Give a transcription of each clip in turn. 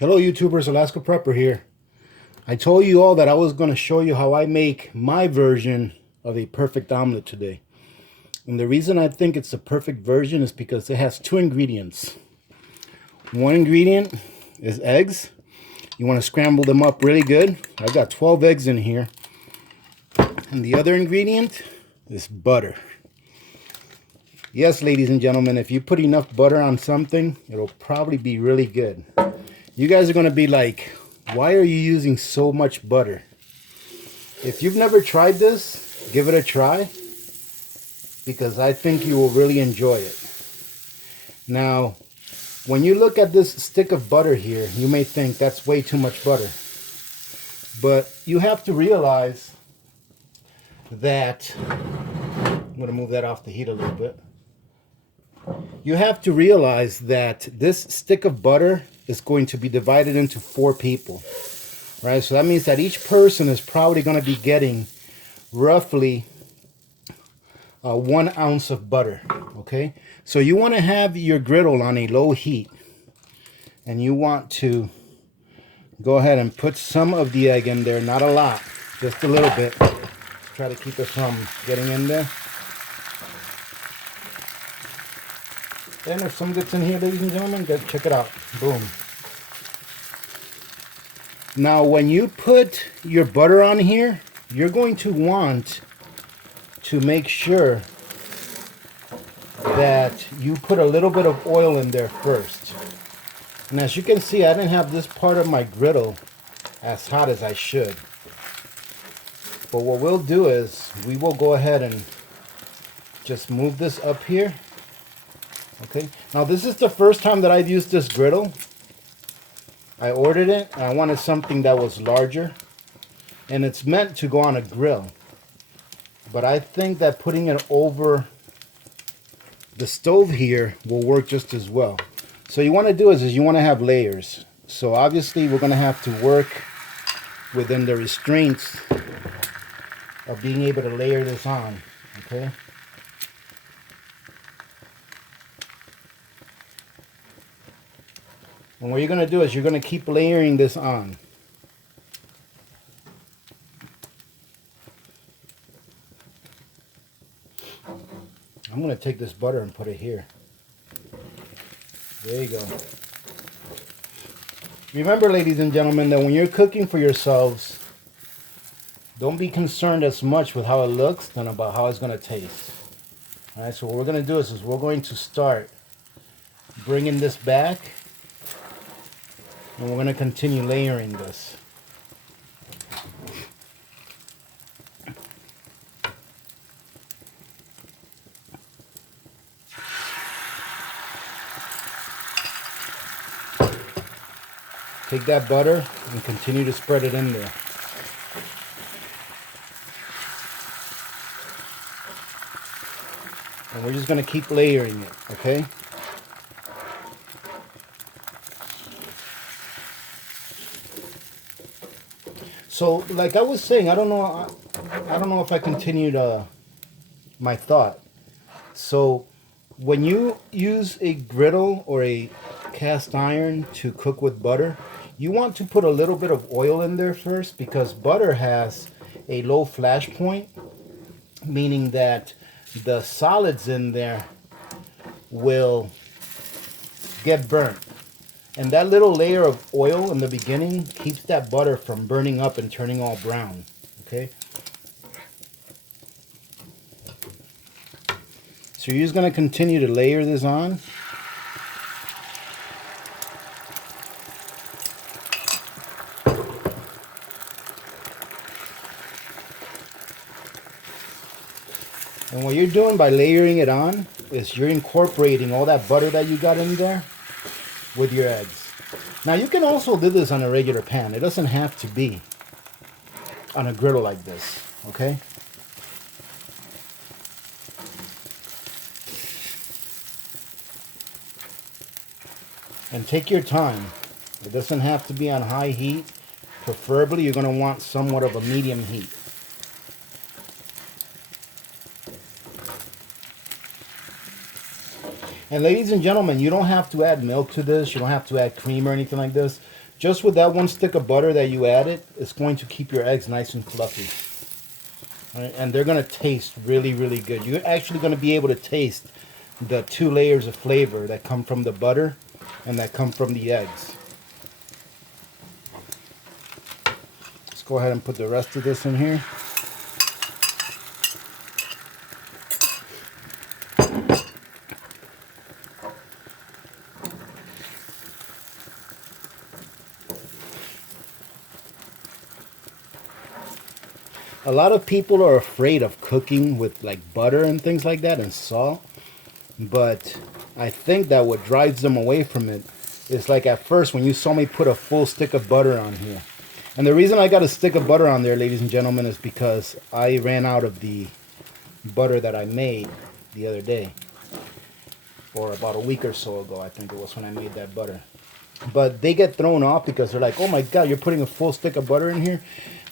Hello YouTubers, Alaska Prepper here. I told you all that I was going to show you how I make my version of a perfect omelet today. And the reason I think it's the perfect version is because it has two ingredients. One ingredient is eggs. You want to scramble them up really good. I've got 12 eggs in here. And the other ingredient is butter. Yes, ladies and gentlemen, if you put enough butter on something, it'll probably be really good. You guys are going to be like, why are you using so much butter? If you've never tried this, give it a try, because I think you will really enjoy it. Now, when you look at this stick of butter here, you may think that's way too much butter. But you have to realize that, I'm going to move that off the heat a little bit. You have to realize that this stick of butter is going to be divided into 4 people, right? So that means that each person is probably going to be getting roughly 1 ounce of butter, okay? So you want to have your griddle on a low heat, and you want to go ahead and put some of the egg in there, not a lot, just a little bit. Try to keep it from getting in there. And if some gets in here, ladies and gentlemen, check it out. Boom. Now, when you put your butter on here, you're going to want to make sure that you put a little bit of oil in there first. And as you can see, I didn't have this part of my griddle as hot as I should. But what we'll do is we will go ahead and just move this up here. Okay, now this is the first time that I've used this griddle. I ordered it and I wanted something that was larger, and it's meant to go on a grill. But I think that putting it over the stove here will work just as well. So you want to do is you want to have layers. So obviously we're going to have to work within the restraints of being able to layer this on, okay? And what you're going to do is you're going to keep layering this on. I'm going to take this butter and put it here. There you go. Remember, ladies and gentlemen, that when you're cooking for yourselves, don't be concerned as much with how it looks than about how it's going to taste. Alright, so what we're going to do is we're going to start bringing this back. And we're going to continue layering this. Take that butter and continue to spread it in there. And we're just going to keep layering it, okay? So, like I was saying, I don't know if I continued my thought. So, when you use a griddle or a cast iron to cook with butter, you want to put a little bit of oil in there first, because butter has a low flash point, meaning that the solids in there will get burnt. And that little layer of oil in the beginning keeps that butter from burning up and turning all brown, okay? So you're just going to continue to layer this on. And what you're doing by layering it on is you're incorporating all that butter that you got in there with your eggs. Now you can also do this on a regular pan. It doesn't have to be on a griddle like this, okay? And take your time. It doesn't have to be on high heat. Preferably you're going to want somewhat of a medium heat. And ladies and gentlemen, you don't have to add milk to this. You don't have to add cream or anything like this. just with that one stick of butter that you added, it's going to keep your eggs nice and fluffy. All right, and they're going to taste really, really good. You're actually going to be able to taste the 2 layers of flavor that come from the butter and that come from the eggs. Let's go ahead and put the rest of this in here. A lot of people are afraid of cooking with like butter and things like that and salt, but I think that what drives them away from it is like at first when you saw me put a full stick of butter on here. And the reason I got a stick of butter on there, ladies and gentlemen, is because I ran out of the butter that I made the other day, or about a week or so ago, I think it was when I made that butter. But they get thrown off because they're like, oh my God, you're putting a full stick of butter in here.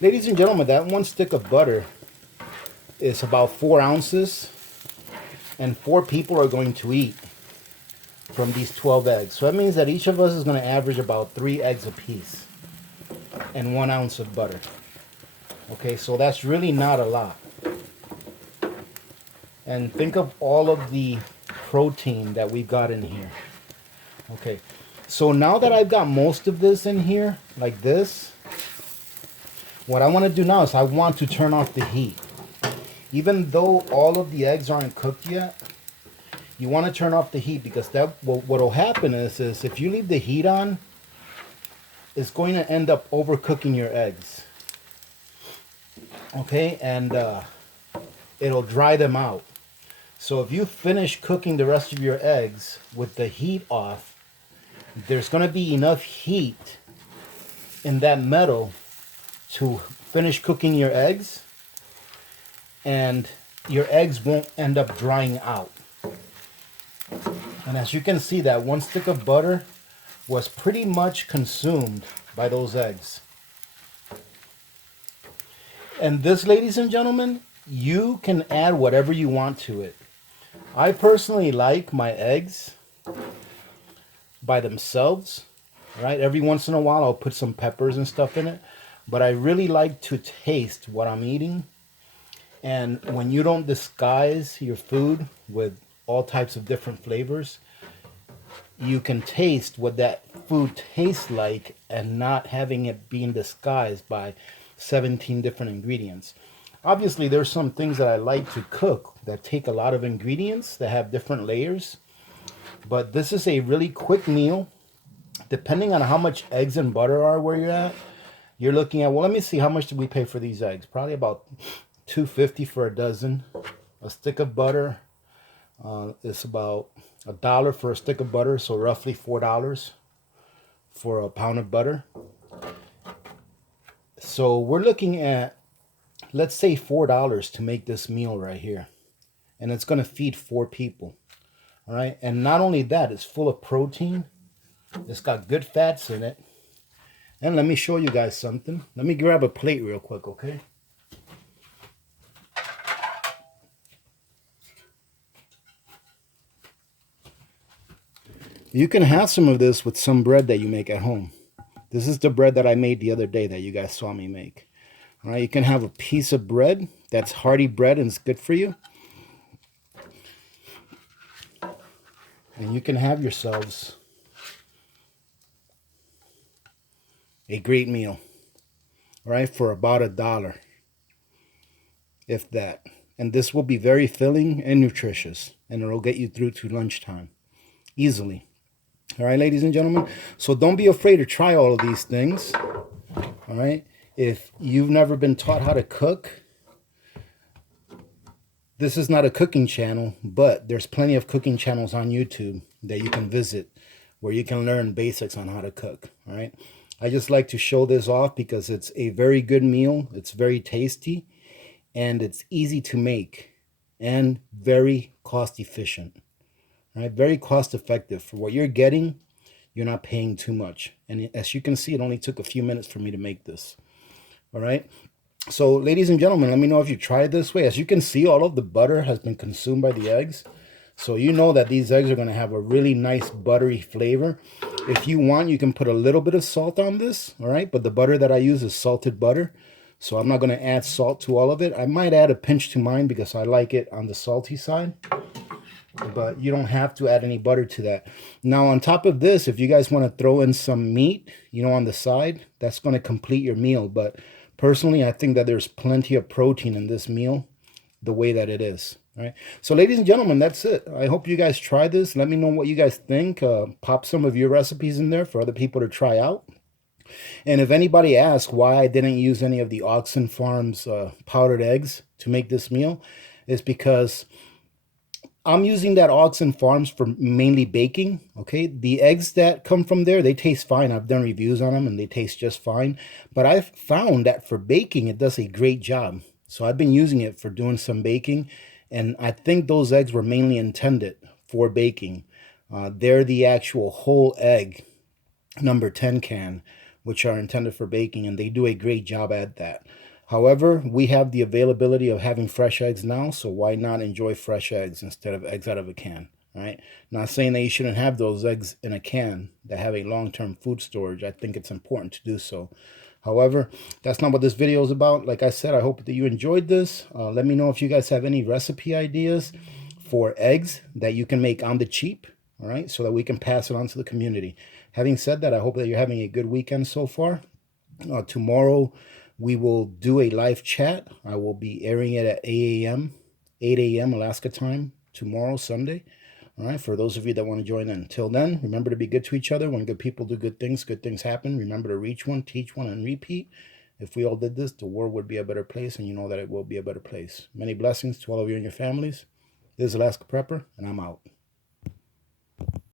Ladies and gentlemen, that one stick of butter is about 4 ounces, and 4 people are going to eat from these 12 eggs. So that means that each of us is going to average about 3 eggs a piece and 1 ounce of butter. Okay, so that's really not a lot. And think of all of the protein that we've got in here. Okay, so now that I've got most of this in here, like this, what I want to do now is I want to turn off the heat. Even though all of the eggs aren't cooked yet, you want to turn off the heat, because that what will happen is if you leave the heat on, it's going to end up overcooking your eggs. Okay, and it'll dry them out. So if you finish cooking the rest of your eggs with the heat off, there's going to be enough heat in that metal to finish cooking your eggs, and your eggs won't end up drying out. And as you can see, that one stick of butter was pretty much consumed by those eggs. And this, ladies and gentlemen, you can add whatever you want to it. I personally like my eggs by themselves, right? Every once in a while I'll put some peppers and stuff in it, but I really like to taste what I'm eating. And when you don't disguise your food with all types of different flavors, you can taste what that food tastes like and not having it being disguised by 17 different ingredients. Obviously, there's some things that I like to cook that take a lot of ingredients that have different layers, but this is a really quick meal. Depending on how much eggs and butter are where you're at, you're looking at, well, let me see, how much did we pay for these eggs? Probably about $2.50 for a dozen. A stick of butter is about $1 for a stick of butter, so roughly $4 for a pound of butter. So we're looking at, let's say, $4 to make this meal right here, and it's going to feed 4 people. All right, and not only that, it's full of protein. It's got good fats in it. And let me show you guys something. Let me grab a plate real quick, okay? You can have some of this with some bread that you make at home. This is the bread that I made the other day that you guys saw me make. All right, you can have a piece of bread that's hearty bread and it's good for you. And you can have yourselves a great meal, all right, for about $1, if that. And this will be very filling and nutritious, and it'll get you through to lunchtime easily. All right, ladies and gentlemen, so don't be afraid to try all of these things. All right, if you've never been taught how to cook, this is not a cooking channel, but there's plenty of cooking channels on YouTube that you can visit where you can learn basics on how to cook. All right, I just like to show this off because it's a very good meal. It's very tasty, and it's easy to make and very cost efficient. All right, very cost effective. For what you're getting, you're not paying too much. And as you can see, it only took a few minutes for me to make this. All right. So, ladies and gentlemen, let me know if you try it this way. As you can see, all of the butter has been consumed by the eggs. So you know that these eggs are going to have a really nice buttery flavor. If you want, you can put a little bit of salt on this, all right? But the butter that I use is salted butter. So I'm not going to add salt to all of it. I might add a pinch to mine because I like it on the salty side. But you don't have to add any butter to that. Now on top of this, if you guys want to throw in some meat, you know, on the side, that's going to complete your meal. But personally, I think that there's plenty of protein in this meal the way that it is. All right. So ladies and gentlemen, that's it. I hope you guys try this. Let me know what you guys think. Pop some of your recipes in there for other people to try out. And if anybody asks why I didn't use any of the Augason Farms powdered eggs to make this meal, it's because I'm using that Augason Farms for mainly baking, okay? The eggs that come from there, they taste fine. I've done reviews on them and they taste just fine. But I've found that for baking, it does a great job. So I've been using it for doing some baking. And I think those eggs were mainly intended for baking. They're the actual whole egg number 10 can, which are intended for baking, and they do a great job at that. However, we have the availability of having fresh eggs now, so why not enjoy fresh eggs instead of eggs out of a can, right? Not saying that you shouldn't have those eggs in a can that have a long-term food storage. I think it's important to do so. However, that's not what this video is about. Like I said, I hope that you enjoyed this. Let me know if you guys have any recipe ideas for eggs that you can make on the cheap, all right, so that we can pass it on to the community. Having said that, I hope that you're having a good weekend so far. Tomorrow, we will do a live chat. I will be airing it at 8 a.m. Alaska time tomorrow, Sunday. All right, for those of you that want to join in. Until then, remember to be good to each other. When good people do good things happen. Remember to reach one, teach one, and repeat. If we all did this, the world would be a better place, and you know that it will be a better place. Many blessings to all of you and your families. This is Alaska Prepper, and I'm out.